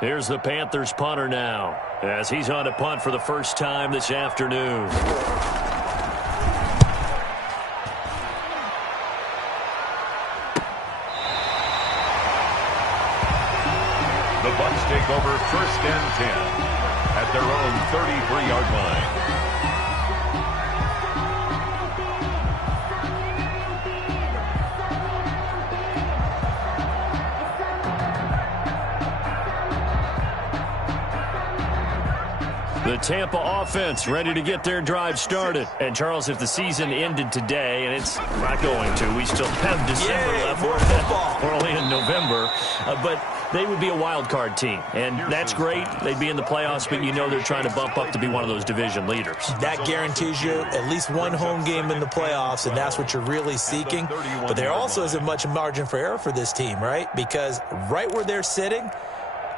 Here's the Panthers punter now, as he's on to punt for the first time this afternoon. The Bucs take over 1st and 10 at their own 33-yard line. The Tampa offense ready to get their drive started. And, Charles, if the season ended today, and it's not going to, we still have December left. We're only in November. But they would be a wild card team, and that's great. They'd be in the playoffs, but you know they're trying to bump up to be one of those division leaders. That guarantees you at least one home game in the playoffs, and that's what you're really seeking. But there also isn't much margin for error for this team, right? Because right where they're sitting,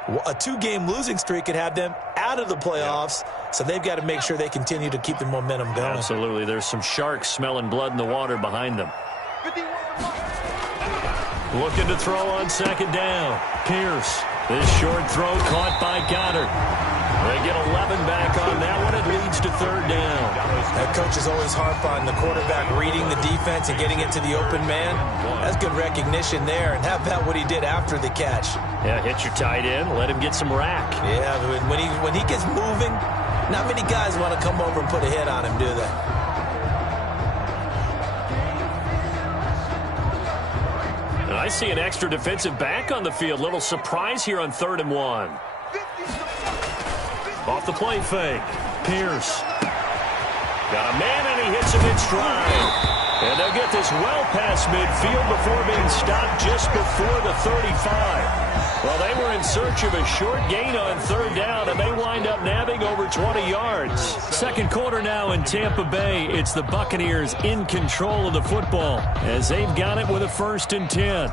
a 2-game losing streak could have them out of the playoffs, so they've got to make sure they continue to keep the momentum going. Absolutely. There's some sharks smelling blood in the water behind them. Looking to throw on 2nd down. Pierce. This short throw caught by Goddard. They get 11 back on that one. It leads to 3rd down. That coach is always harp on the quarterback reading the defense and getting into the open man. That's good recognition there. And how about what he did after the catch? Yeah, hit your tight end. Let him get some rack. Yeah, when he gets moving, not many guys want to come over and put a hit on him, do they? I see an extra defensive back on the field. Little surprise here on 3rd and 1. Off the play fake. Pierce. Got a man, and he hits him in stride. And they'll get this well past midfield before being stopped just before the 35. Well, they were in search of a short gain on 3rd down, and they wind up nabbing over 20 yards. Second quarter now in Tampa Bay. It's the Buccaneers in control of the football as they've got it with a 1st and 10.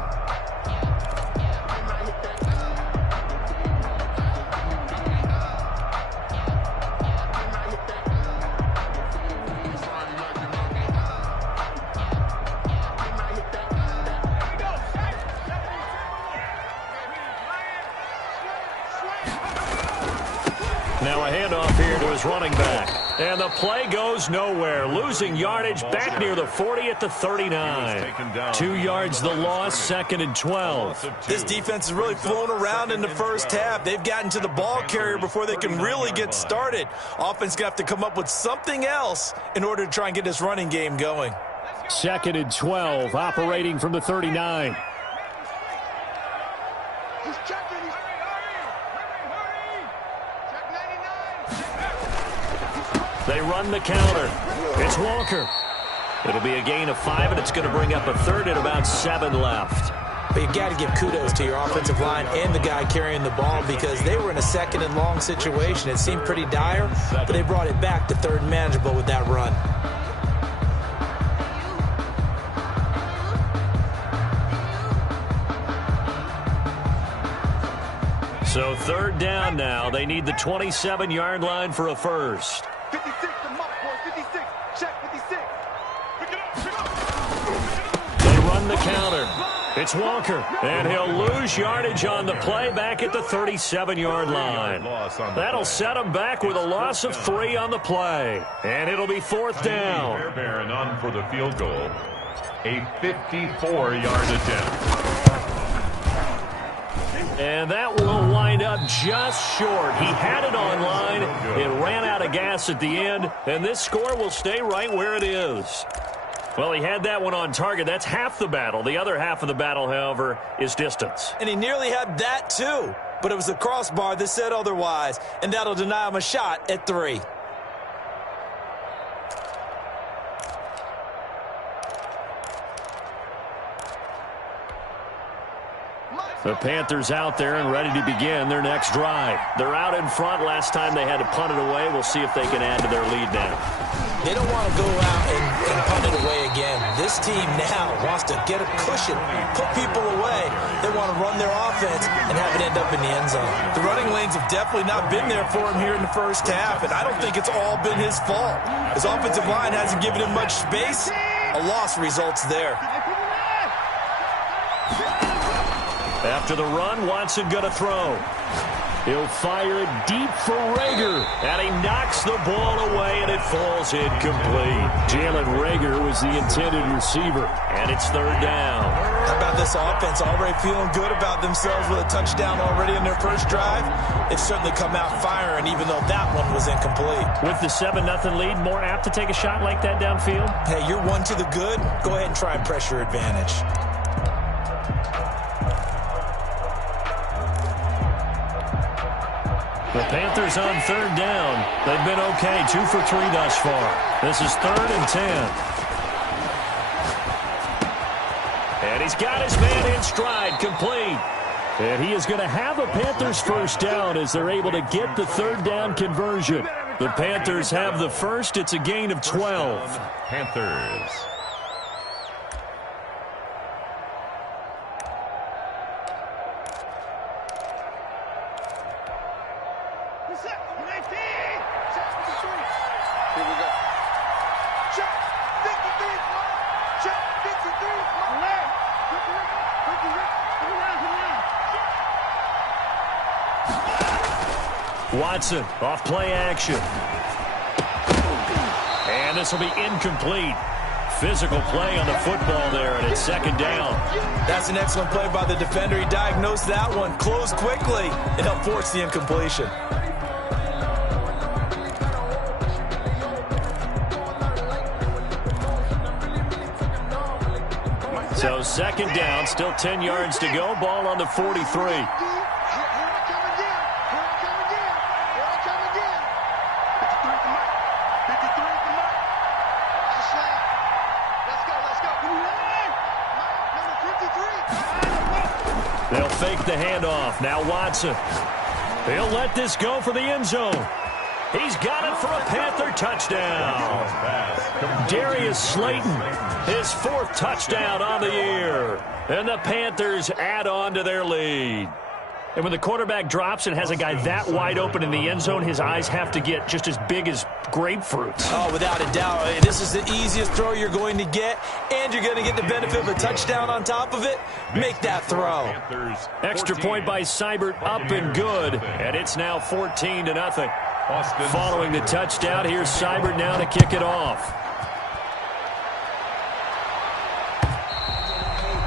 Now a handoff here to his running back. And the play goes nowhere. Losing yardage back near the 40 at the 39. 2 yards the loss, 2nd and 12. This defense is really flown around in the first half. They've gotten to the ball carrier before they can really get started. Offense going to have to come up with something else in order to try and get this running game going. 2nd and 12, operating from the 39. They run the counter. It's Walker. It'll be a gain of 5, and it's going to bring up a 3rd and about 7 left. But you've got to give kudos to your offensive line and the guy carrying the ball because they were in a 2nd and long situation. It seemed pretty dire, but they brought it back to 3rd and manageable with that run. So 3rd down now. They need the 27-yard line for a 1st. 56, the mark, boy. 56. Check 56. Pick it up. They run the counter. It's Walker. And he'll lose yardage on the play back at the 37-yard line. That'll set him back with a loss of 3 on the play. And it'll be 4th down. Bearing on for the field goal. A 54-yard attempt. And that will wind up just short. He had it on line. It ran out of gas at the end. And this score will stay right where it is. Well, he had that one on target. That's half the battle. The other half of the battle, however, is distance. And he nearly had that, too. But it was the crossbar that said otherwise. And that'll deny him a shot at 3. The Panthers out there and ready to begin their next drive. They're out in front. Last time they had to punt it away. We'll see if they can add to their lead now. They don't want to go out and punt it away again. This team now wants to get a cushion, put people away. They want to run their offense and have it end up in the end zone. The running lanes have definitely not been there for him here in the first half, and I don't think it's all been his fault. His offensive line hasn't given him much space. A loss results there. After the run, Watson going to throw. He'll fire it deep for Rager, and he knocks the ball away, and it falls incomplete. Jalen Rager was the intended receiver, and it's third down. How about this offense already feeling good about themselves with a touchdown already in their first drive? They've certainly come out firing, even though that one was incomplete. With the 7-0 lead, more apt to take a shot like that downfield? Hey, you're one to the good. Go ahead and try a pressure advantage. The Panthers on third down. They've been okay, 2 for 3 thus far. This is 3rd and 10. And he's got his man in stride, complete. And he is going to have a Panthers first down as they're able to get the third down conversion. The Panthers have the first. It's a gain of 12. Panthers. Watson off play action. And this will be incomplete. Physical play on the football there, and it's 2nd down. That's an excellent play by the defender. He diagnosed that one, closed quickly, and helped force the incompletion. So 2nd down, still 10 yards to go. Ball on the 43. They'll fake the handoff. Now Watson. He'll let this go for the end zone. He's got it for a Panther touchdown. Darius Slayton, his 4th touchdown on the year. And the Panthers add on to their lead. And when the quarterback drops and has a guy that wide open in the end zone, his eyes have to get just as big as grapefruits. Oh, without a doubt. This is the easiest throw you're going to get, and you're going to get the benefit of a touchdown on top of it. Make that throw. Extra point by Seibert, up and good. And it's now 14-0. Following the touchdown, here's Seibert now to kick it off.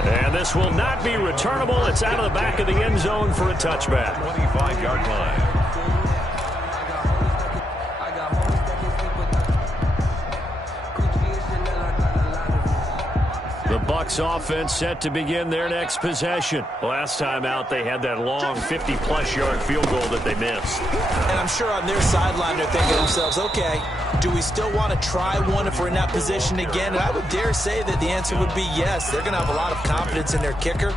And this will not be returnable. It's out of the back of the end zone for a touchback. 25-yard line. The Bucs offense set to begin their next possession. Last time out, they had that long 50-plus yard field goal that they missed. And I'm sure on their sideline they're thinking to themselves, okay, do we still want to try one if we're in that position again? And I would dare say that the answer would be yes. They're going to have a lot of confidence in their kicker.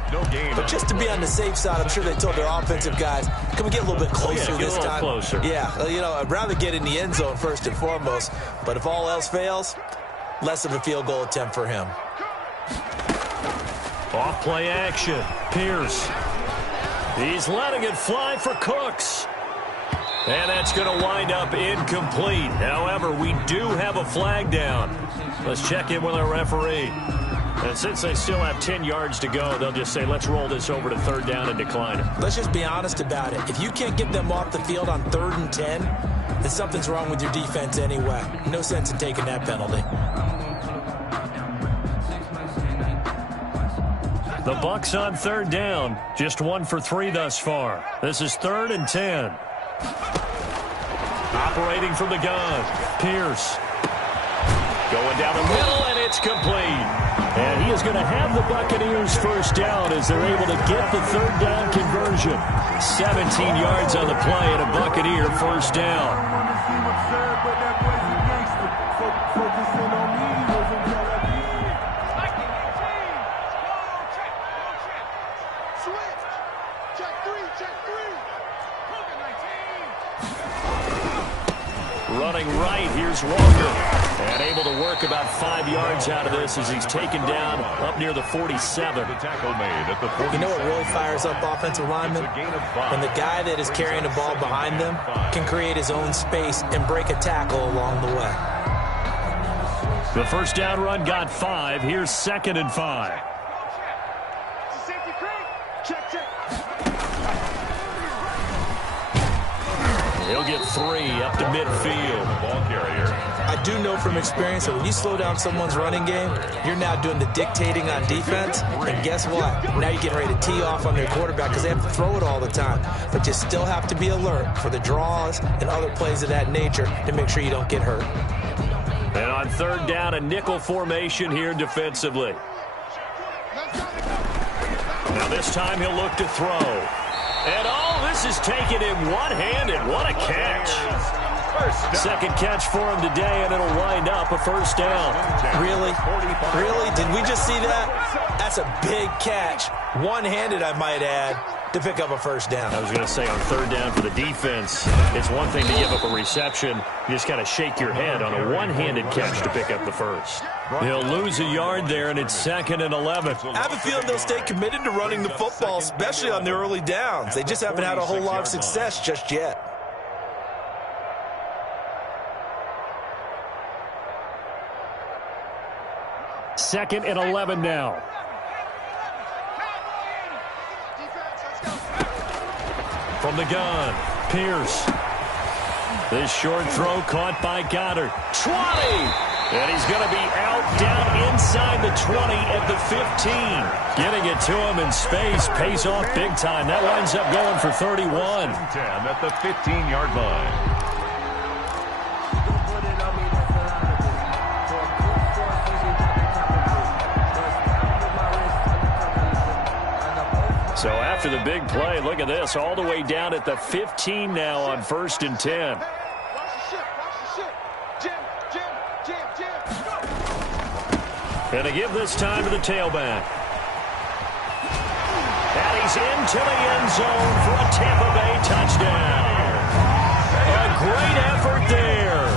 But just to be on the safe side, I'm sure they told their offensive guys, can we get a little bit closer this time? Closer. Yeah, you know, I'd rather get in the end zone first and foremost. But if all else fails, less of a field goal attempt for him. Off play action. Pierce. He's letting it fly for Cooks. And that's going to wind up incomplete. However, we do have a flag down. Let's check in with our referee. And since they still have 10 yards to go, they'll just say, let's roll this over to 3rd down and decline it. Let's just be honest about it. If you can't get them off the field on 3rd and 10, then something's wrong with your defense anyway. No sense in taking that penalty. The Bucs on 3rd down. Just 1 for 3 thus far. This is 3rd and 10. Operating from the gun. Pierce. Going down the middle, and it's complete. And he is going to have the Buccaneers first down as they're able to get the 3rd down conversion. 17 yards on the play and a Buccaneer first down. Running right, here's Walker. And able to work about 5 yards out of this as he's taken down up near the 47. The tackle made at the 47. You know what really fires up offensive linemen? When the guy that is carrying the ball behind them can create his own space and break a tackle along the way. The first down run got 5. Here's 2nd and 5. He'll get 3 up to midfield. Ball carrier. I do know from experience that when you slow down someone's running game, you're now doing the dictating on defense. And guess what? Now you're getting ready to tee off on their quarterback because they have to throw it all the time. But you still have to be alert for the draws and other plays of that nature to make sure you don't get hurt. And on 3rd down, a nickel formation here defensively. Now this time he'll look to throw. And this is taken in one-handed. What a catch. Second catch for him today, and it'll wind up a 1st down. Really? Really? Did we just see that? That's a big catch. One-handed, I might add, to pick up a 1st down. I was going to say on 3rd down for the defense, it's one thing to give up a reception. You just got to shake your head on a one-handed catch to pick up the 1st. He'll lose a yard there, and it's 2nd and 11. I have a feeling they'll stay committed to running the football, especially on the early downs. They just haven't had a whole lot of success just yet. Second and 11 now. From the gun, Pierce. This short throw caught by Goddard. 20! And he's going to be out down inside the 20 at the 15. Getting it to him in space pays off big time. That winds up going for 31. 10 at the 15-yard line. So after the big play, look at this, all the way down at the 15 now on 1st and 10. And to give this time to the tailback. And he's into the end zone for a Tampa Bay touchdown. A great effort there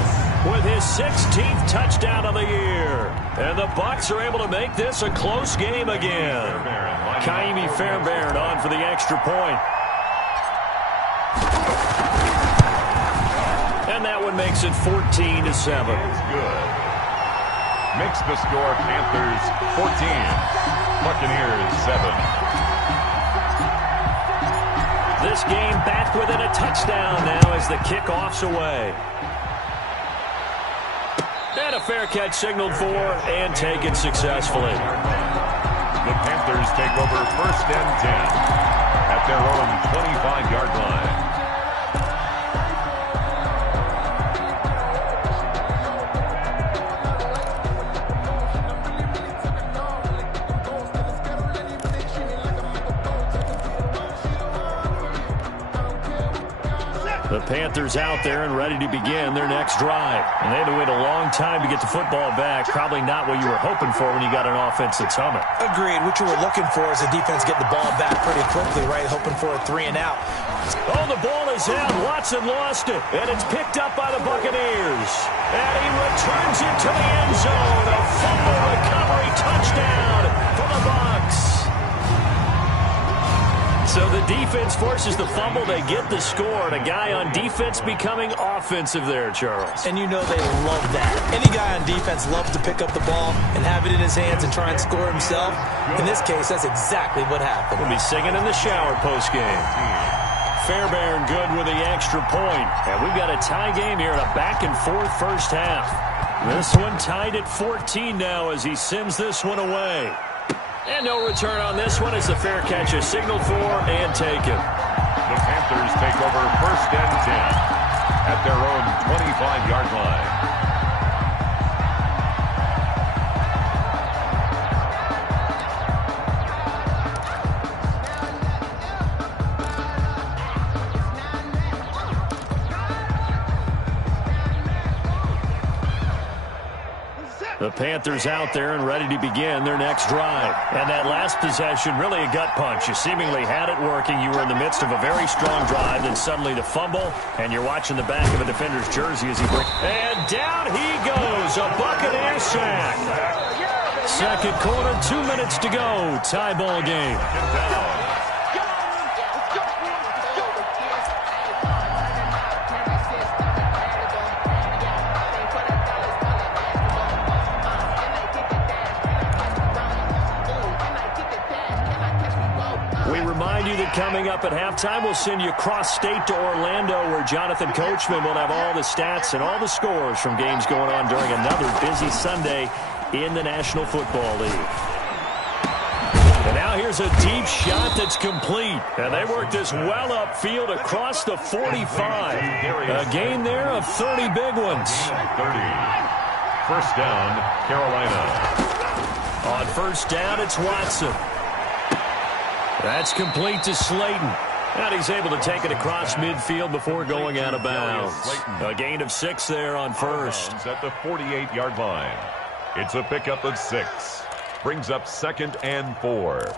with his 16th touchdown of the year. And the Bucs are able to make this a close game again. Kaimi Fairbairn on for the extra point. And that one makes it 14-7. Good. Makes the score Panthers 14, Buccaneers 7. This game back within a touchdown now as the kickoff's away. And a fair catch signaled for and taken successfully. The Panthers take over 1st and 10 at their own 25-yard line. The Panthers out there and ready to begin their next drive. And they had to wait a long time to get the football back. Probably not what you were hoping for when you got an offense that's humming. Agreed. What you were looking for is the defense getting the ball back pretty quickly, right? Hoping for a 3 and out. Oh, the ball is out. Watson lost it. And it's picked up by the Buccaneers. And he returns it to the end zone. A fumble recovery touchdown for the Bucs. So the defense forces the fumble. They get the score. And a guy on defense becoming offensive there, Charles. And you know they love that. Any guy on defense loves to pick up the ball and have it in his hands and try and score himself. In this case, that's exactly what happened. We'll be singing in the shower postgame. Fairbairn good with the extra point. And we've got a tie game here in a back-and-forth first half. This one tied at 14 now as he sends this one away. And no return on this one as the fair catch is signaled for and taken. The Panthers take over 1st and 10 at their own 25-yard line. The Panthers out there and ready to begin their next drive. And that last possession, really a gut punch. You seemingly had it working. You were in the midst of a very strong drive, then suddenly the fumble, and you're watching the back of a defender's jersey as he breaks. And down he goes, a Buccaneer sack. Second quarter, 2 minutes to go. Tie ball game. We remind you that coming up at halftime, we'll send you cross-state to Orlando, where Jonathan Coachman will have all the stats and all the scores from games going on during another busy Sunday in the National Football League. And now here's a deep shot that's complete. And they work this well upfield across the 45. A gain there of 30 big ones. 30. First down, Carolina. On first down, it's Watson. That's complete to Slayton. And he's able to take it across midfield before going out of bounds. A gain of 6 there on first. At the 48-yard line. It's a pickup of 6. Brings up 2nd and 4.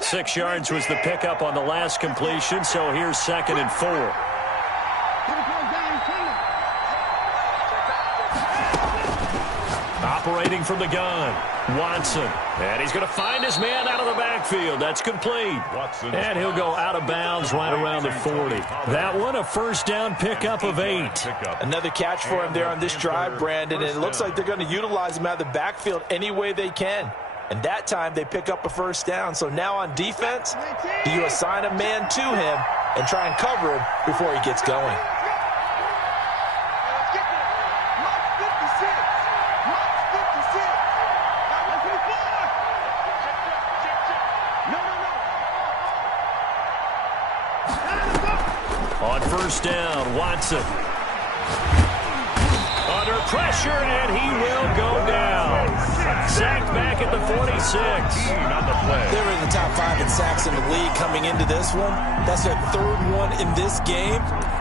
6 yards was the pickup on the last completion, so here's 2nd and 4. Operating from the gun, Watson. And he's going to find his man out of the backfield. That's complete. And he'll go out of bounds right around the 40. That one, a first down pickup of 8. Another catch for him there on this drive, Brandon. And it looks like they're going to utilize him out of the backfield any way they can. And that time they pick up a first down. So now on defense, do you assign a man to him and try and cover him before he gets going? On first down, Watson. Under pressure, and he will go down. Sacked back at the 46. They were in the top 5 in sacks in the league coming into this one. That's their 3rd one in this game.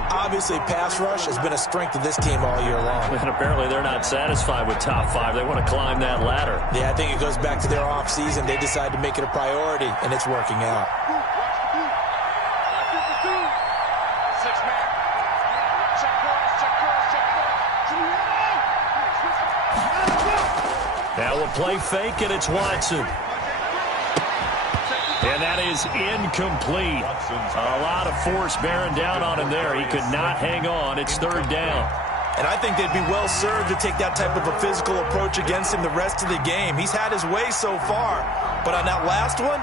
Obviously, pass rush has been a strength of this team all year long. And apparently they're not satisfied with top 5. They want to climb that ladder. Yeah, I think it goes back to their offseason. They decided to make it a priority, and it's working out. Now we'll play fake, and it's Watson. And that is incomplete. A lot of force bearing down on him there. He could not hang on. It's 3rd down. And I think they'd be well served to take that type of a physical approach against him the rest of the game. He's had his way so far. But on that last one,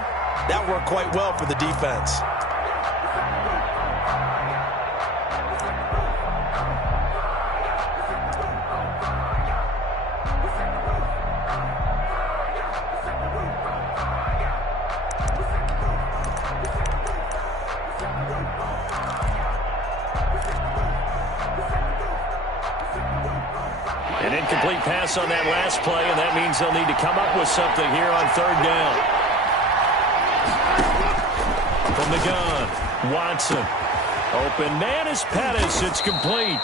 that worked quite well for the defense. An incomplete pass on that last play, and that means they'll need to come up with something here on 3rd down. From the gun, Watson. Open man is Pettis. It's complete.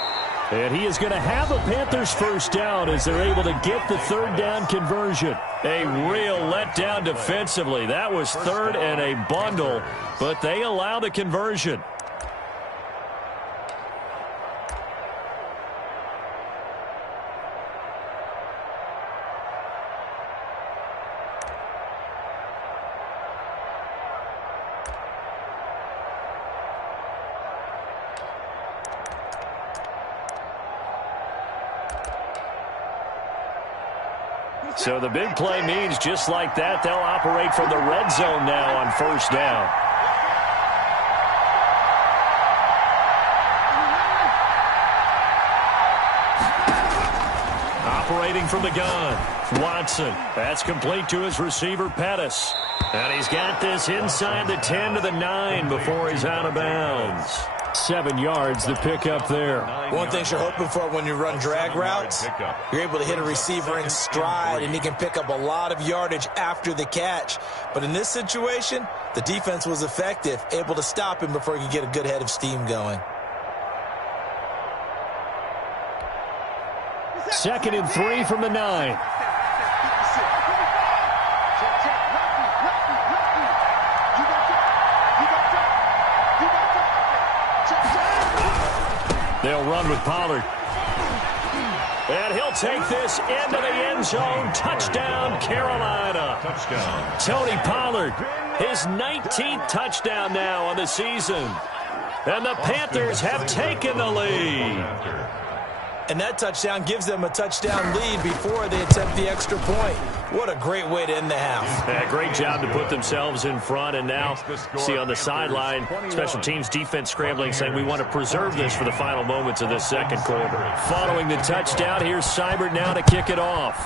And he is going to have the Panthers first down as they're able to get the 3rd down conversion. A real letdown defensively. That was 3rd and a bundle, but they allow the conversion. So the big play means just like that, they'll operate from the red zone now on first down. Operating from the gun, Watson. That's complete to his receiver, Pettis. And he's got this inside the 10 to the 9 before he's out of bounds. 7 yards, the pickup there. One thing you're hoping for when you run drag routes, you're able to hit a receiver in stride, and he can pick up a lot of yardage after the catch. But in this situation, the defense was effective, able to stop him before he could get a good head of steam going. 2nd and 3 from the 9. They'll run with Pollard. And he'll take this into the end zone. Touchdown, Carolina. Touchdown. Tony Pollard, his 19th touchdown now on the season. And the Panthers have taken the lead. And that touchdown gives them a touchdown lead before they attempt the extra point. What a great way to end the half. Yeah, great job to put themselves in front. And now, see on the sideline, special teams defense scrambling, saying we want to preserve this for the final moments of this second quarter. Following the touchdown, here's Seibert now to kick it off.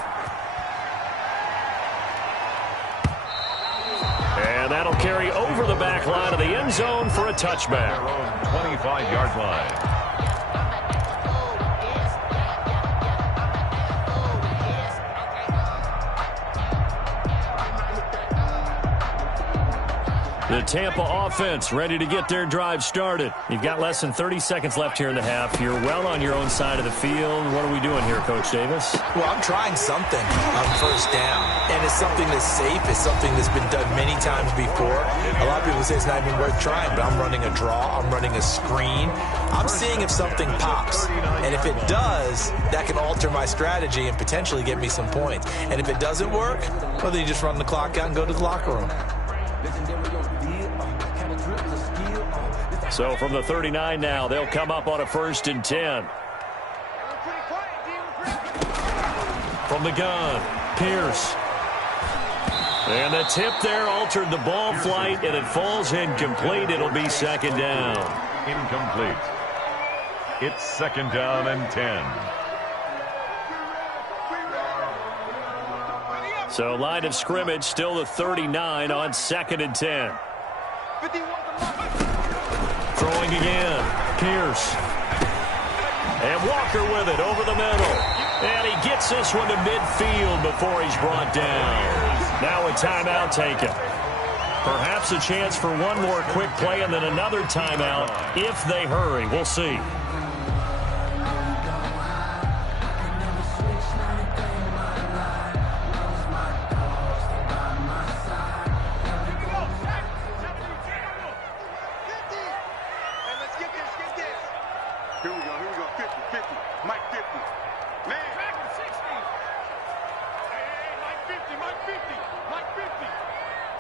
And that'll carry over the back line of the end zone for a touchback. 25-yard line. The Tampa offense ready to get their drive started. You've got less than 30 seconds left here in the half. You're well on your own side of the field. What are we doing here, Coach Davis? Well, I'm trying something on first down. And it's something that's safe. It's something that's been done many times before. A lot of people say it's not even worth trying, but I'm running a draw. I'm running a screen. I'm seeing if something pops. And if it does, that can alter my strategy and potentially get me some points. And if it doesn't work, well, then you just run the clock out and go to the locker room. So from the 39 now, they'll come up on a 1st and 10. From the gun, Pierce. And the tip there altered the ball flight, and it falls incomplete. It'll be 2nd down. Incomplete. It's 2nd down and 10. So line of scrimmage still the 39 on 2nd and 10. Throwing again, Pierce. And Walker with it over the middle. And he gets this one to midfield before he's brought down. Now a timeout taken. Perhaps a chance for one more quick play and then another timeout if they hurry. We'll see. Here we go, 50, 50, Mike 50. Man. Back to 60. Hey, Mike 50, Mike 50, Mike 50.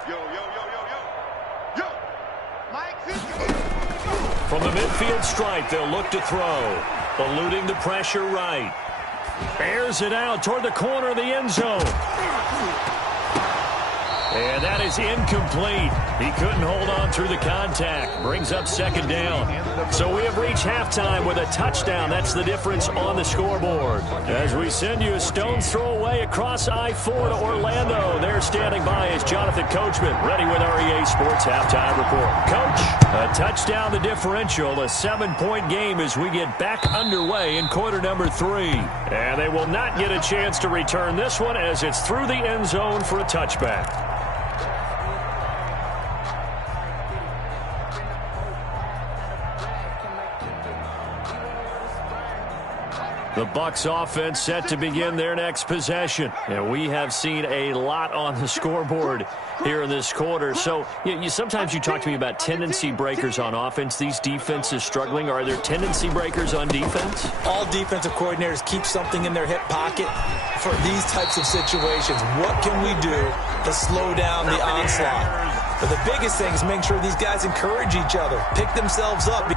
Yo. Yo. Mike 50. From the midfield stripe, they'll look to throw. Eluding the pressure right. Airs it out toward the corner of the end zone. And that is incomplete. He couldn't hold on through the contact. Brings up 2nd down. So we have reached halftime with a touchdown. That's the difference on the scoreboard. As we send you a stone's throw away across I-4 to Orlando. There standing by is Jonathan Coachman, ready with REA Sports Halftime Report. Coach, a touchdown the differential. A 7-point game as we get back underway in quarter number 3. And they will not get a chance to return this one as it's through the end zone for a touchback. The Bucs offense set to begin their next possession. And we have seen a lot on the scoreboard here in this quarter. So sometimes you talk to me about tendency breakers on offense. These defenses struggling. Are there tendency breakers on defense? All defensive coordinators keep something in their hip pocket for these types of situations. What can we do to slow down the onslaught? But the biggest thing is making sure these guys encourage each other, pick themselves up.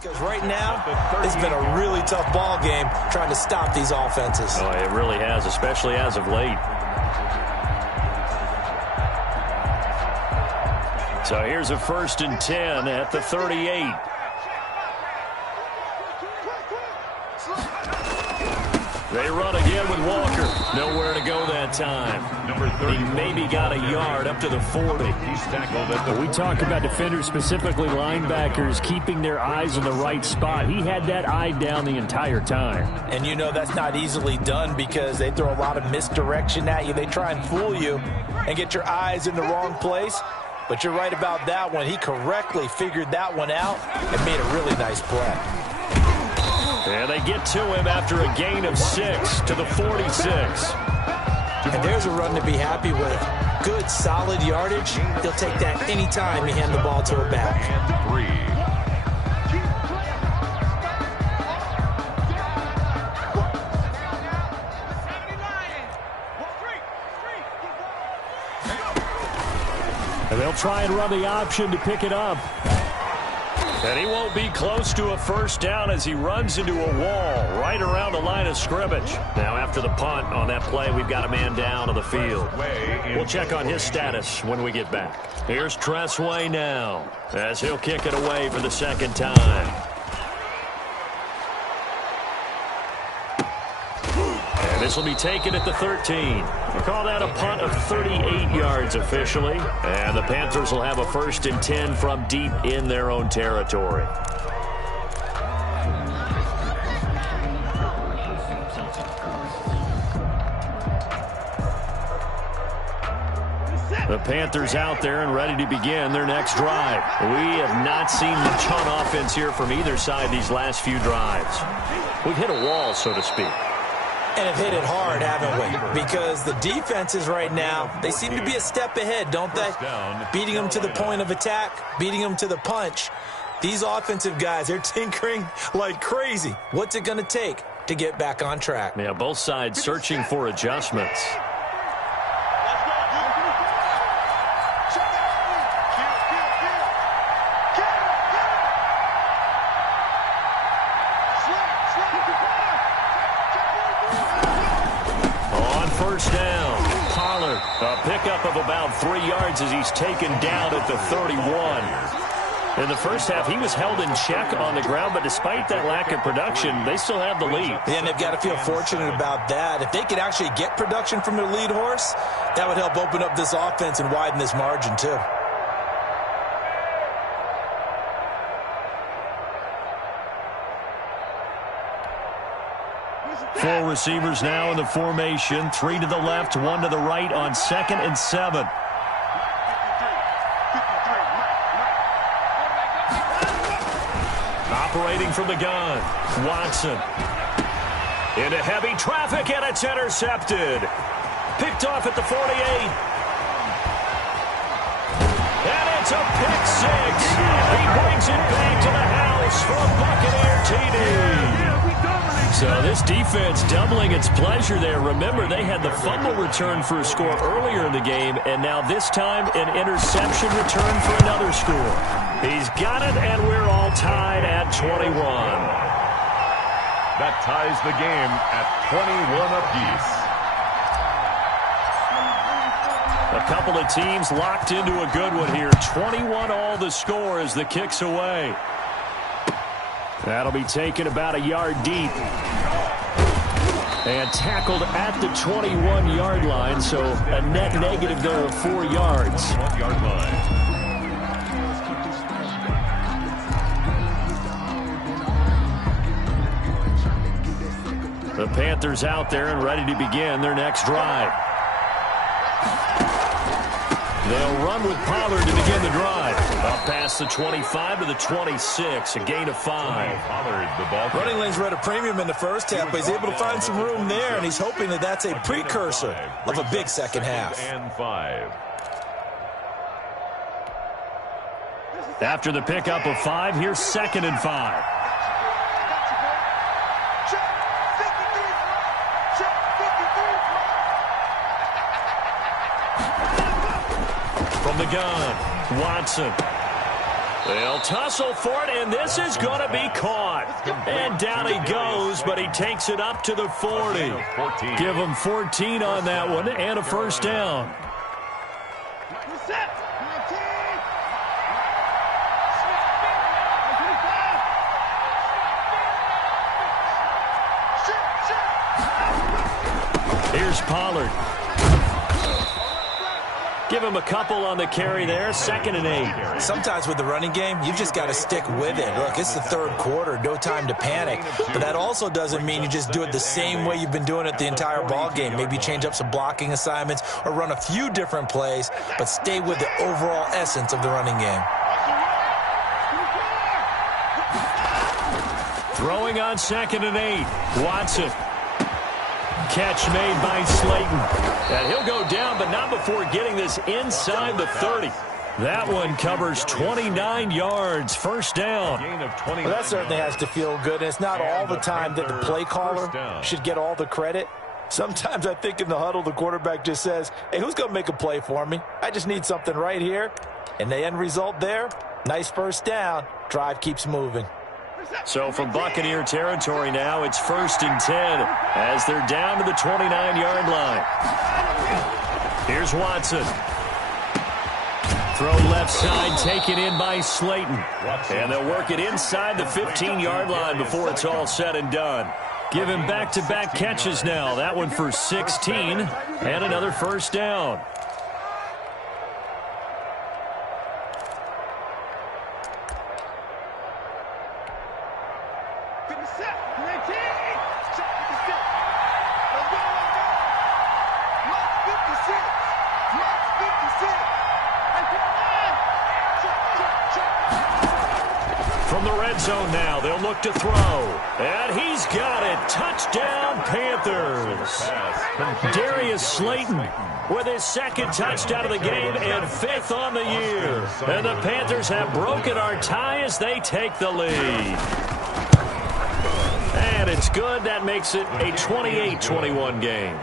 Because right now, it's been a really tough ball game trying to stop these offenses. Oh, it really has, especially as of late. So here's a 1st and 10 at the 38. They run again with Walker. Nowhere to go that time. He maybe got a yard up to the 40. He's tackled at the We talk about defenders, specifically linebackers, keeping their eyes in the right spot. He had that eye down the entire time. And you know that's not easily done because they throw a lot of misdirection at you. They try and fool you and get your eyes in the wrong place. But you're right about that one. He correctly figured that one out and made a really nice play. And they get to him after a gain of 6 to the 46. And there's a run to be happy with. Good, solid yardage. He'll take that anytime you hand the ball to a back. and 3. And they'll try and run the option to pick it up. And he won't be close to a first down as he runs into a wall right around the line of scrimmage. Now after the punt on that play, we've got a man down on the field. We'll check on his status when we get back. Here's Tressway now as he'll kick it away for the second time. And this will be taken at the 13. We call that a punt of 38 yards officially. And the Panthers will have a 1st and 10 from deep in their own territory. The Panthers out there and ready to begin their next drive. We have not seen much on offense here from either side these last few drives. We've hit a wall, so to speak. And have hit it hard, haven't we? Because the defenses right now, they seem to be a step ahead, don't they? Beating them to the point of attack, beating them to the punch. These offensive guys, they're tinkering like crazy. What's it going to take to get back on track? Yeah, both sides searching for adjustments. Pickup of about 3 yards as he's taken down at the 31. In the first half, he was held in check on the ground, but despite that lack of production, they still have the lead. And they've got to feel fortunate about that. If they could actually get production from their lead horse, that would help open up this offense and widen this margin too. Four receivers now in the formation. 3 to the left, 1 to the right on 2nd and 7. Operating from the gun, Watson. Into heavy traffic, and it's intercepted. Picked off at the 48. And it's a pick six. He brings it back to the house for a Buccaneer TD. So this defense doubling its pleasure there. Remember, they had the fumble return for a score earlier in the game, and now this time an interception return for another score. He's got it, and we're all tied at 21. That ties the game at 21 apiece. A couple of teams locked into a good one here. 21 all the score as the kick's away. That'll be taken about a yard deep. And tackled at the 21-yard line, so a net negative there of 4 yards. 1-yard line. The Panthers out there and ready to begin their next drive. They'll run with Pollard to begin the drive. Up past the 25 to the 26, a gain of 5. Pollard, the ball. Running lanes were at a premium in the first half, but he's able to find some room there, and he's hoping that that's a precursor of a big second half. And 5. After the pickup of 5, here's 2nd and 5. From the gun, Watson. They'll tussle for it, and this is going to be caught. And down he goes, but he takes it up to the 40. Give him 14 on that one and a first down. Here's Pollard. Give him a couple on the carry there. 2nd and 8. Sometimes with the running game, you've just got to stick with it. Look, it's the third quarter. No time to panic. But that also doesn't mean you just do it the same way you've been doing it the entire ball game. Maybe change up some blocking assignments or run a few different plays, but stay with the overall essence of the running game. Throwing on 2nd and 8. Watson. Catch made by Slayton. And he'll go down, but not before getting this inside the 30. That one covers 29 yards. First down. Well, that certainly has to feel good. And it's not all the time that the play caller should get all the credit. Sometimes I think in the huddle, the quarterback just says, hey, who's going to make a play for me? I just need something right here. And the end result there, nice first down. Drive keeps moving. So from Buccaneer territory now, it's 1st and 10 as they're down to the 29-yard line. Here's Watson. Throw left side, taken in by Slayton. And they'll work it inside the 15-yard line before it's all said and done. Give him back-to-back catches now. That one for 16 and another first down. From the red zone now, they'll look to throw. And he's got it. Touchdown, Panthers. Darius Slayton with his 2nd touchdown of the game and 5th on the year. And the Panthers have broken our tie as they take the lead. And it's good. That makes it a 28-21 game.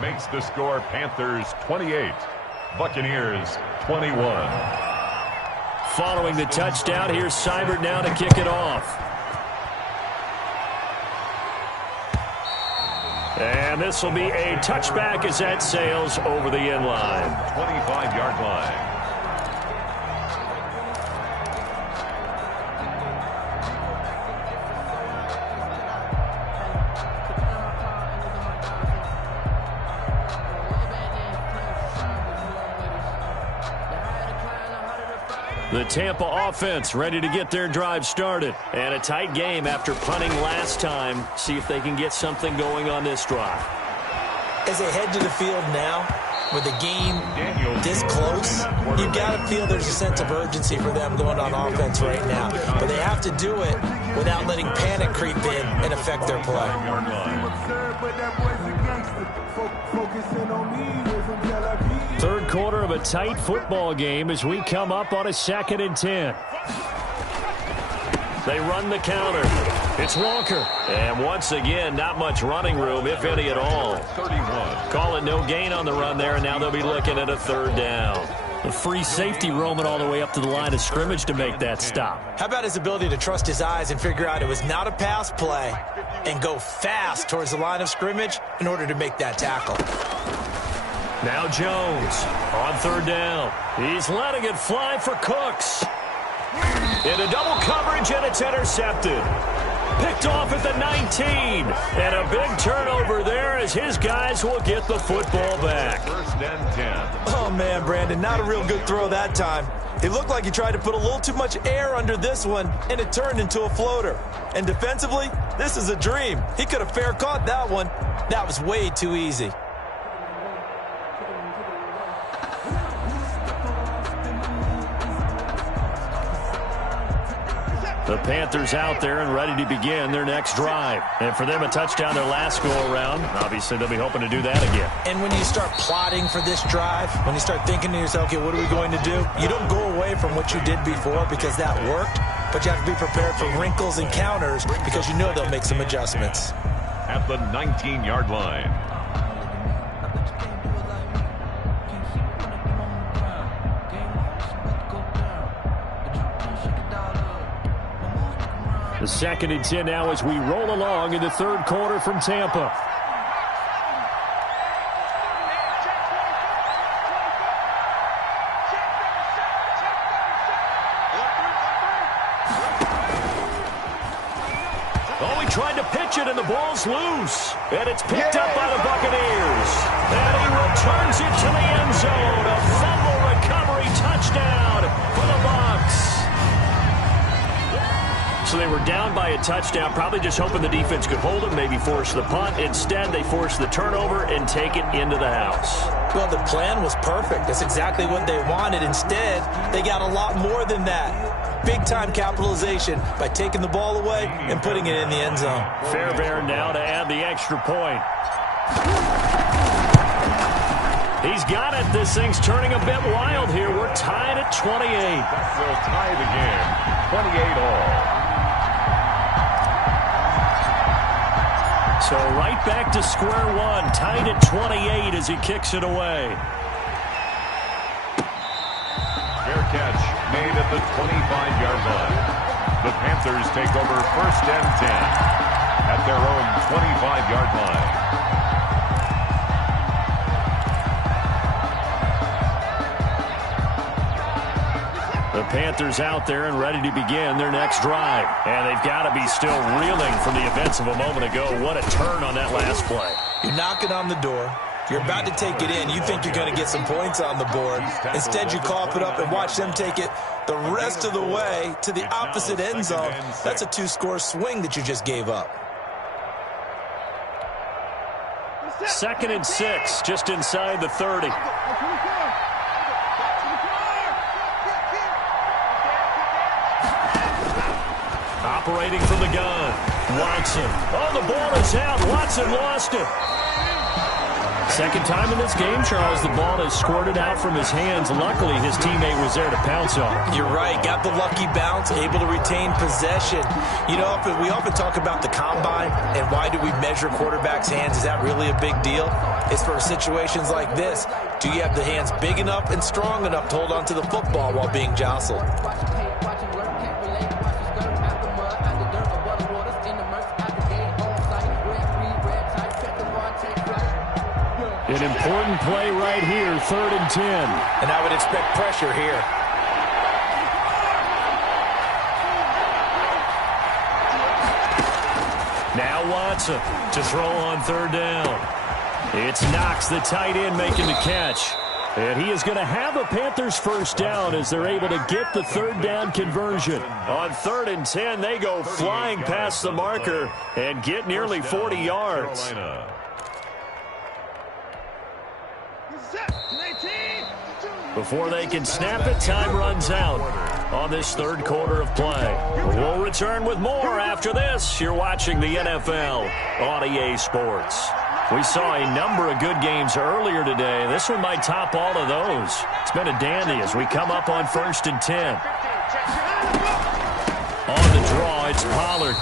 Makes the score Panthers 28, Buccaneers 21. Following the touchdown, here's Seibert now to kick it off. And this will be a touchback as that sails over the end line. 25-yard line. The Tampa offense ready to get their drive started. And a tight game after punting last time. See if they can get something going on this drive. As they head to the field now, with the game this close, you've got to feel there's a sense of urgency for them going on offense right now. But they have to do it without letting panic creep in and affect their play. Third quarter of a tight football game as we come up on a 2nd and 10. They run the counter. It's Walker. And once again, not much running room, if any at all. 31. Call it no gain on the run there, and now they'll be looking at a 3rd down. A free safety roaming all the way up to the line of scrimmage to make that stop. How about his ability to trust his eyes and figure out it was not a pass play and go fast towards the line of scrimmage in order to make that tackle. Now Jones on 3rd down. He's letting it fly for Cooks. Into double coverage, and it's intercepted. Picked off at the 19. And a big turnover there as his guys will get the football back. 1st and 10. Oh, man, Brandon, not a real good throw that time. It looked like he tried to put a little too much air under this one, and it turned into a floater. And defensively, this is a dream. He could have fair caught that one. That was way too easy. The Panthers out there and ready to begin their next drive. And for them, a touchdown their last go-around. Obviously, they'll be hoping to do that again. And when you start plotting for this drive, when you start thinking to yourself, okay, what are we going to do? You don't go away from what you did before because that worked, but you have to be prepared for wrinkles and counters because you know they'll make some adjustments. At the 19-yard line. The 2nd and 10 now as we roll along in the 3rd quarter from Tampa. Oh, he tried to pitch it, and the ball's loose. And it's picked up by the Buccaneers. And he returns it to the end zone. A fumble recovery touchdown for the Bucs. So they were down by a touchdown, probably just hoping the defense could hold them, maybe force the punt. Instead, they forced the turnover and take it into the house. Well, the plan was perfect. That's exactly what they wanted. Instead, they got a lot more than that. Big-time capitalization by taking the ball away and putting it in the end zone. Fairbairn now to add the extra point. He's got it. This thing's turning a bit wild here. We're tied at 28. That will tie the game, 28 all. So right back to square one, tied at 28 as he kicks it away. Fair catch made at the 25-yard line. The Panthers take over 1st and 10 at their own 25-yard line. The Panthers out there and ready to begin their next drive. And they've got to be still reeling from the events of a moment ago. What a turn on that last play. You're knocking on the door. You're about to take it in. You think you're going to get some points on the board. Instead, you cough it up and watch them take it the rest of the way to the opposite end zone. That's a 2-score swing that you just gave up. 2nd and 6, just inside the 30. Operating from the gun, Watson. Oh, the ball is out. Watson lost it. Second time in this game, Charles, the ball has squirted out from his hands. Luckily, his teammate was there to pounce on it. You're right. Got the lucky bounce, able to retain possession. You know, we often talk about the combine and why do we measure quarterbacks' hands. Is that really a big deal? It's for situations like this. Do you have the hands big enough and strong enough to hold on to the football while being jostled? An important play right here, 3rd and 10. And I would expect pressure here. Now Watson to throw on 3rd down. It's Knox, the tight end, making the catch. And he is going to have a Panthers first down as they're able to get the 3rd down conversion. On 3rd and 10, they go flying past the marker and get nearly 40 yards. Before they can snap it, time runs out on this 3rd quarter of play. We'll return with more after this. You're watching the NFL on EA Sports. We saw a number of good games earlier today. This one might top all of those. It's been a dandy as we come up on 1st and 10. On the draw, it's Pollard.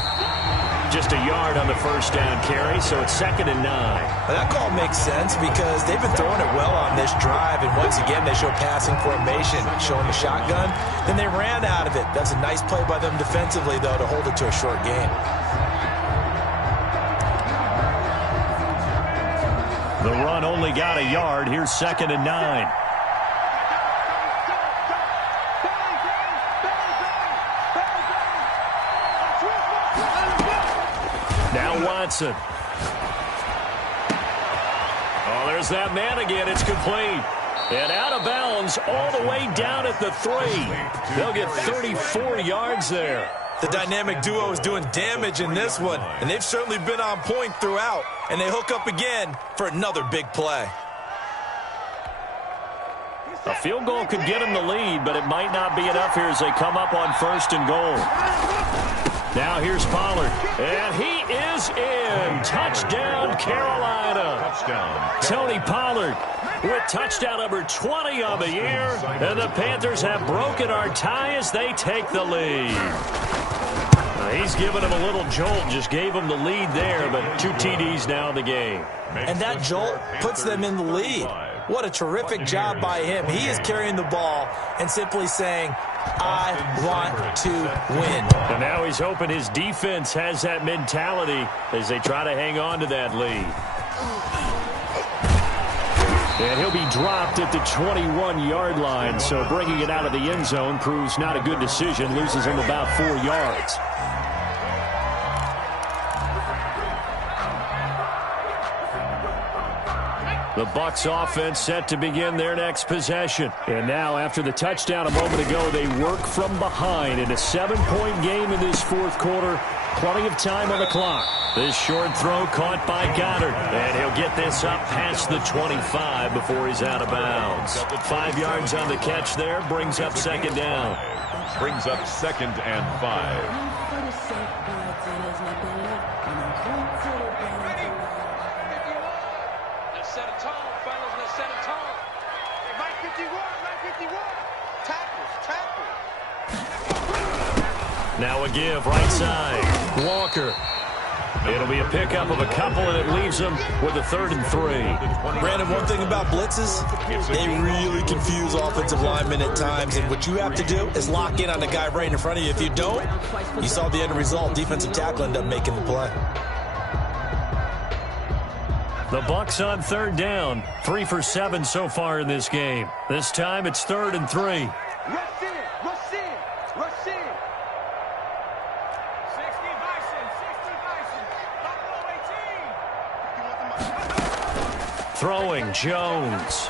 Just a yard on the first down carry, so it's 2nd and 9. Well, that call makes sense because they've been throwing it well on this drive, and once again they show passing formation, showing the shotgun. Then they ran out of it. That's a nice play by them defensively, though, to hold it to a short game. The run only got a yard. Here's 2nd and 9. Now Watson. Oh, there's that man again. It's complete. And out of bounds all the way down at the 3. They'll get 34 yards there. The dynamic duo is doing damage in this one, and they've certainly been on point throughout. And they hook up again for another big play. A field goal could get them the lead, but it might not be enough here as they come up on 1st and goal. Now here's Pollard, and he is in. Touchdown, Carolina. Touchdown. Tony Pollard with touchdown number 20 on the year, and the Panthers have broken our tie as they take the lead. He's given him a little jolt, just gave him the lead there, but 2 TDs now in the game. And that jolt puts them in the lead. What a terrific job by him. He is carrying the ball and simply saying, I want to win. And now he's hoping his defense has that mentality as they try to hang on to that lead. And he'll be dropped at the 21-yard line, so bringing it out of the end zone proves not a good decision, loses him about 4 yards. The Bucs offense set to begin their next possession. And now, after the touchdown a moment ago, they work from behind in a 7-point game in this 4th quarter. Plenty of time on the clock. This short throw caught by Goddard. And he'll get this up past the 25 before he's out of bounds. 5 yards on the catch there, brings up 2nd down. Brings up 2nd and 5. Now a give, right side. Walker. It'll be a pickup of a couple, and it leaves them with a 3rd and 3. Brandon, one thing about blitzes, they really confuse offensive linemen at times, and what you have to do is lock in on the guy right in front of you. If you don't, you saw the end result. Defensive tackle ended up making the play. The Bucs on 3rd down, 3 for 7 so far in this game. This time it's 3rd and 3. Rush in, rush in, rush in. 60 Bison, Buffalo 18. Throwing, Jones.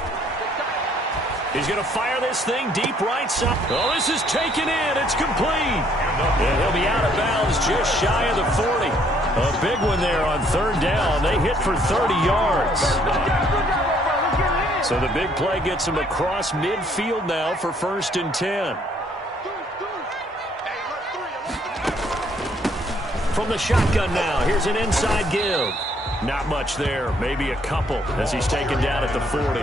He's going to fire this thing deep right side. Oh, this is taken in. It's complete. And he'll be out of bounds just shy of the 40. A big one there on 3rd down. They hit for 30 yards. So the big play gets him across midfield now for 1st and 10. From the shotgun now, here's an inside give. Not much there, maybe a couple as he's taken down at the 40.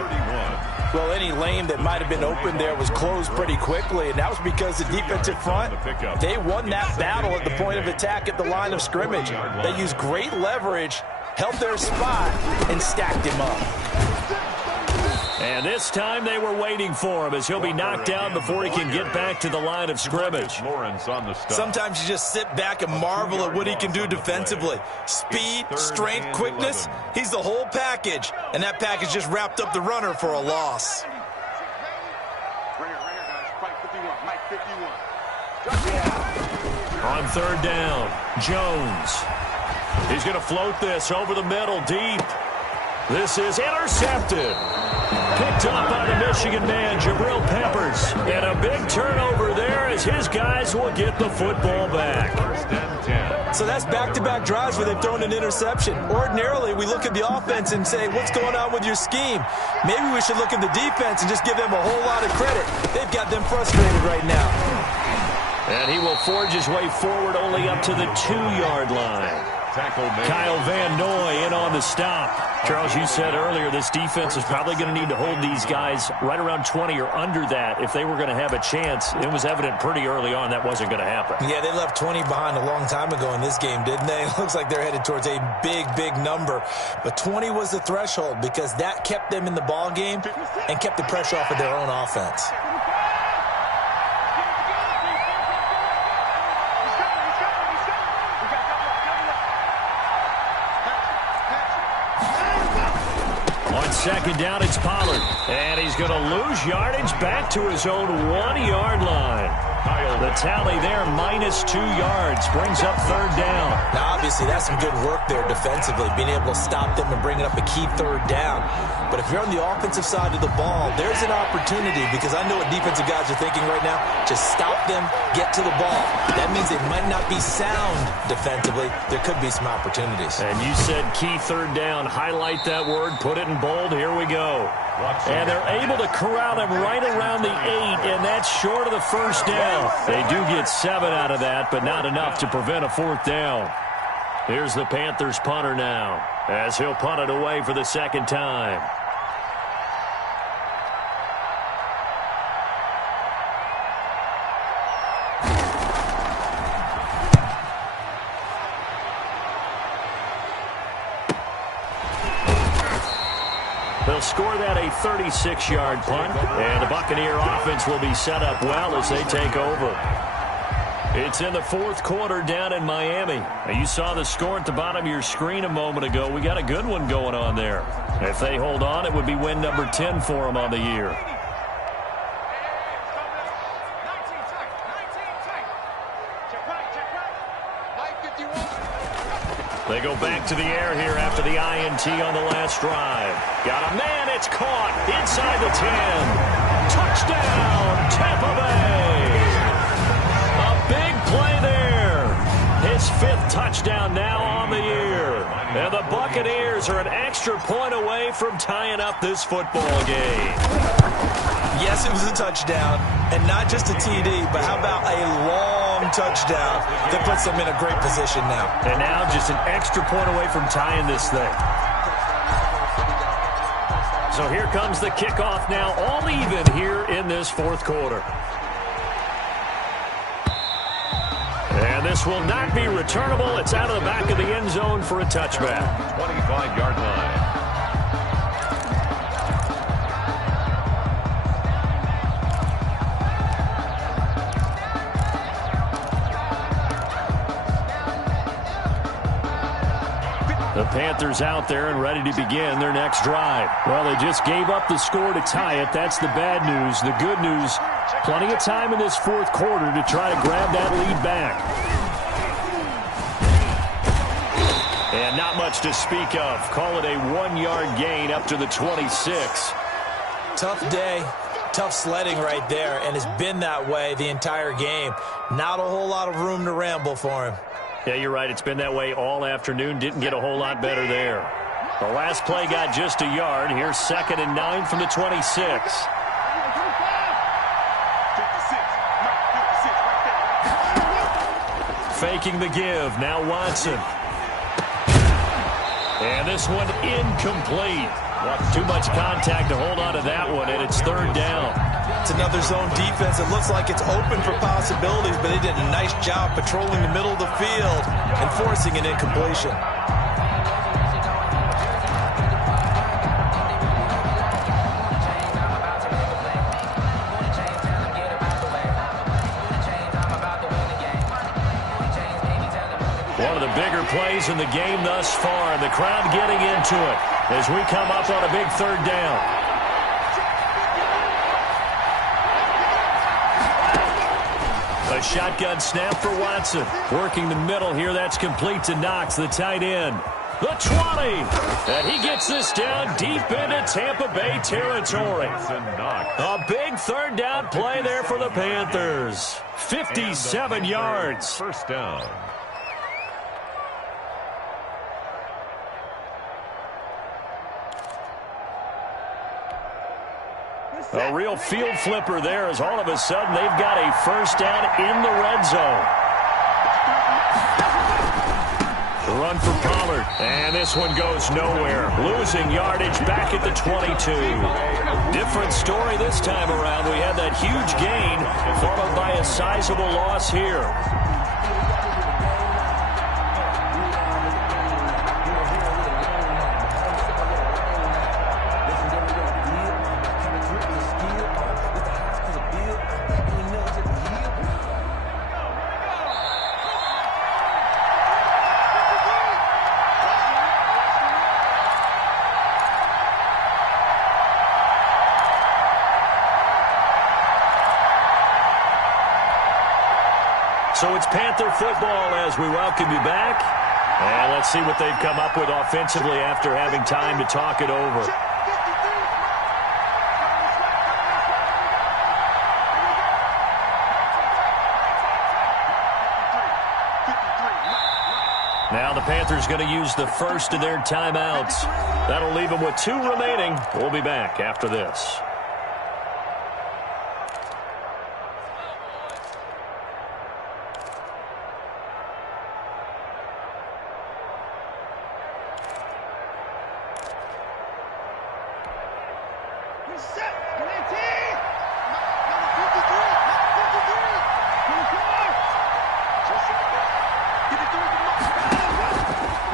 Well, any lane that might have been open there was closed pretty quickly, and that was because the defensive front, they won that battle at the point of attack at the line of scrimmage. They used great leverage, held their spot, and stacked him up. And this time they were waiting for him as he'll be knocked down before he can get back to the line of scrimmage. Sometimes you just sit back and marvel at what he can do defensively. Speed, strength, quickness, he's the whole package. And that package just wrapped up the runner for a loss. On 3rd down, Jones. He's going to float this over the middle deep. This is intercepted. Picked up by the Michigan man, Jabril Peppers. And a big turnover there as his guys will get the football back. So that's back-to-back drives where they've thrown an interception. Ordinarily, we look at the offense and say, what's going on with your scheme? Maybe we should look at the defense and just give them a whole lot of credit. They've got them frustrated right now. And he will forge his way forward only up to the 2-yard line. Kyle Van Noy in on the stop. Charles, you said earlier this defense is probably going to need to hold these guys right around 20 or under that if they were going to have a chance. It was evident pretty early on that wasn't going to happen. Yeah, they left 20 behind a long time ago in this game, didn't they? It looks like they're headed towards a big, big number. But 20 was the threshold because that kept them in the ball game and kept the pressure off of their own offense. Second down, it's Pollard. And he's going to lose yardage back to his own 1-yard line. The tally there, -2 yards, brings up 3rd down. Now, obviously, that's some good work there defensively, being able to stop them and bringing up a key 3rd down. But if you're on the offensive side of the ball, there's an opportunity because I know what defensive guys are thinking right now. Just stop them, get to the ball. That means they might not be sound defensively. There could be some opportunities. And you said key 3rd down. Highlight that word, put it in bold. Here we go. And they're able to corral him right around the 8, and that's short of the 1st down. They do get 7 out of that, but not enough to prevent a 4th down. Here's the Panthers punter now, as he'll punt it away for the 2nd time. They'll score that a 36-yard punt, and the Buccaneer offense will be set up well as they take over. It's in the 4th quarter down in Miami. Now, you saw the score at the bottom of your screen a moment ago. We got a good one going on there. If they hold on, it would be win number 10 for them on the year. They go back to the air here after the INT on the last drive. Got a man, it's caught inside the 10. Touchdown, Tampa Bay. A big play there. His 5th touchdown now on the year. And the Buccaneers are an extra point away from tying up this football game. Yes, it was a touchdown, and not just a TD, but how about a long touchdown that puts them in a great position now. And now just an extra point away from tying this thing. So here comes the kickoff now, all even here in this 4th quarter. And This will not be returnable. It's out of the back of the end zone for a touchback. 25-yard line. The Panthers out there and ready to begin their next drive. Well, they just gave up the score to tie it. That's the bad news. The good news, plenty of time in this fourth quarter to try to grab that lead back. And not much to speak of. Call it a 1-yard gain up to the 26. Tough day, tough sledding right there, and it's been that way the entire game. Not a whole lot of room to ramble for him. Yeah, you're right. It's been that way all afternoon. Didn't get a whole lot better there. The last play got just a yard. Here's 2nd and 9 from the 26. Faking the give. Now Watson. And this one incomplete. Too much contact to hold on to that one, and it's 3rd down. It's another zone defense. It looks like it's open for possibilities, but they did a nice job patrolling the middle of the field and forcing an incompletion. One of the bigger plays in the game thus far. The crowd getting into it as we come up on a big 3rd down. A shotgun snap for Watson. Working the middle here. That's complete to Knox, the tight end. The 20. And he gets this down deep into Tampa Bay territory. A big 3rd down play there for the Panthers. 57 yards. First down. A real field flipper there as all of a sudden they've got a first down in the red zone. The run for Pollard. And this one goes nowhere. Losing yardage back at the 22. Different story this time around. We had that huge gain followed by a sizable loss here. So it's Panther football as we welcome you back. And let's see what they've come up with offensively after having time to talk it over. Now the Panthers going to use the first of their timeouts. That'll leave them with 2 remaining. We'll be back after this.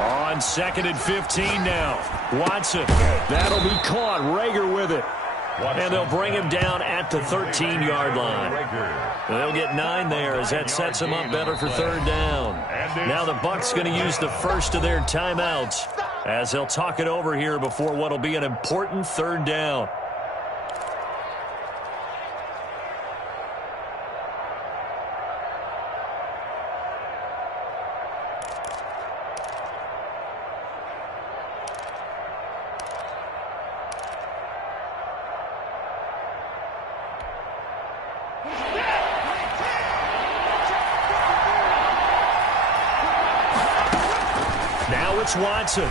On 2nd and 15 now. Watson. That'll be caught. Rager with it. And they'll bring him down at the 13-yard line. They'll get 9 there as that sets them up better for 3rd down. Now the Bucs going to use the first of their timeouts as they'll talk it over here before what will be an important 3rd down. Now it's Watson.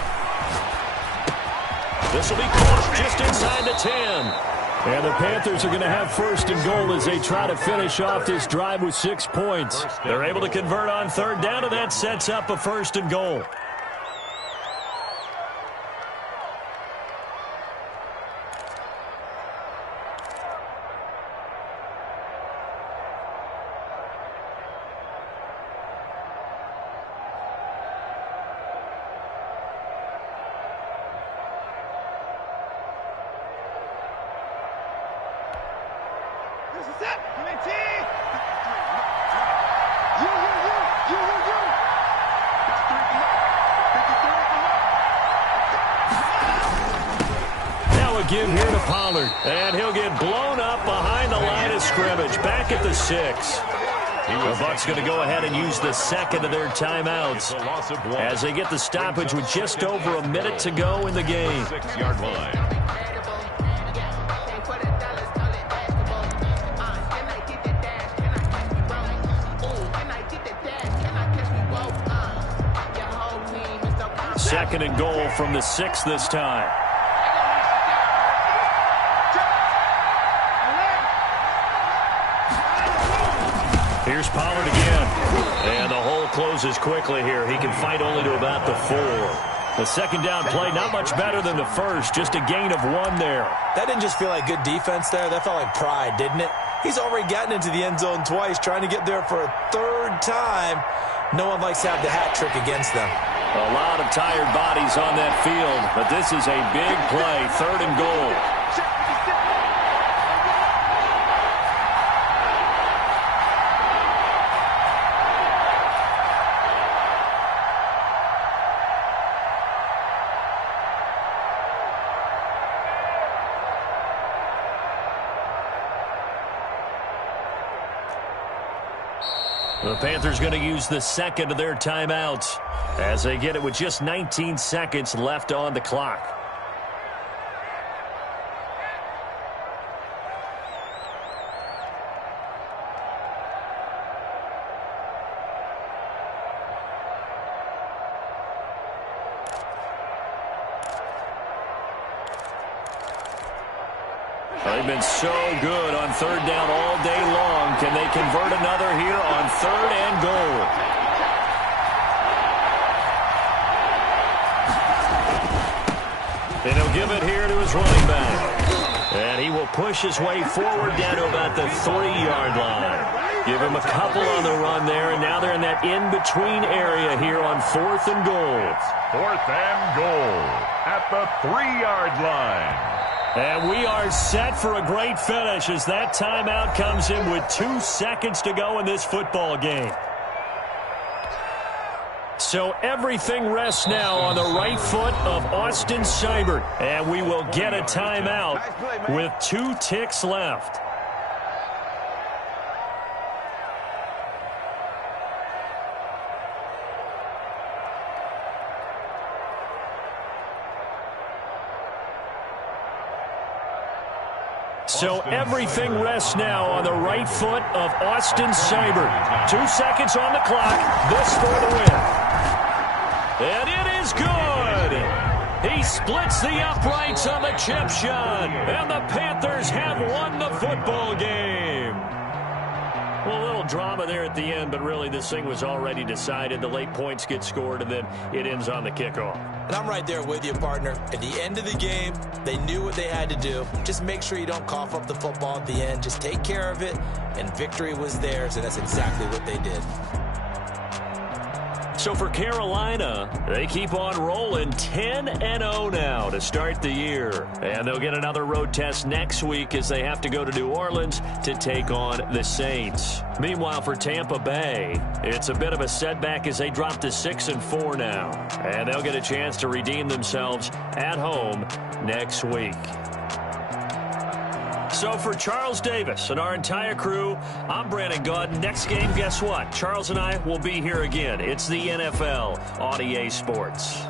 This will be caught just inside the 10. And the Panthers are going to have 1st and goal as they try to finish off this drive with 6 points. They're able to convert on 3rd down, and that sets up a 1st and goal. Give here to Pollard, and he'll get blown up behind the line of scrimmage, back at the 6. The Bucs going to go ahead and use the second of their timeouts as they get the stoppage with just over a minute to go in the game. 6-yard line. Second and goal from the 6 this time. Here's Pollard again. And the hole closes quickly here. He can fight only to about the 4. The second down play, not much better than the first. Just a gain of 1 there. That didn't just feel like good defense there. That felt like pride, didn't it? He's already gotten into the end zone twice, trying to get there for a 3rd time. No one likes to have the hat trick against them. A lot of tired bodies on that field, but this is a big play. 3rd and goal. The Panthers going to use the second of their timeouts as they get it with just 19 seconds left on the clock. They've been so good on 3rd down all day long. Can they convert another here on 3rd and goal? And he'll give it here to his running back. And he will push his way forward down to about the 3-yard line. Give him a couple on the run there, and now they're in that in-between area here on 4th and goal. 4th and goal at the 3-yard line. And we are set for a great finish as that timeout comes in with 2 seconds to go in this football game. So everything rests now on the right foot of Austin Seibert. And we will get a timeout with 2 ticks left. So everything rests now on the right foot of Austin Seibert. 2 seconds on the clock. This for the win. And it is good. He splits the uprights on the chip shot. And the Panthers have won the football game. Well, a little drama there at the end, but really this thing was already decided. The late points get scored, and then it ends on the kickoff. And I'm right there with you, partner. At the end of the game, they knew what they had to do. Just make sure you don't cough up the football at the end. Just take care of it, and victory was theirs, and that's exactly what they did. So for Carolina, they keep on rolling 10-0 now to start the year. And they'll get another road test next week as they have to go to New Orleans to take on the Saints. Meanwhile, for Tampa Bay, it's a bit of a setback as they drop to 6-4 now. And they'll get a chance to redeem themselves at home next week. So for Charles Davis and our entire crew, I'm Brandon Gaudin. Next game, guess what? Charles and I will be here again. It's the NFL on EA Sports.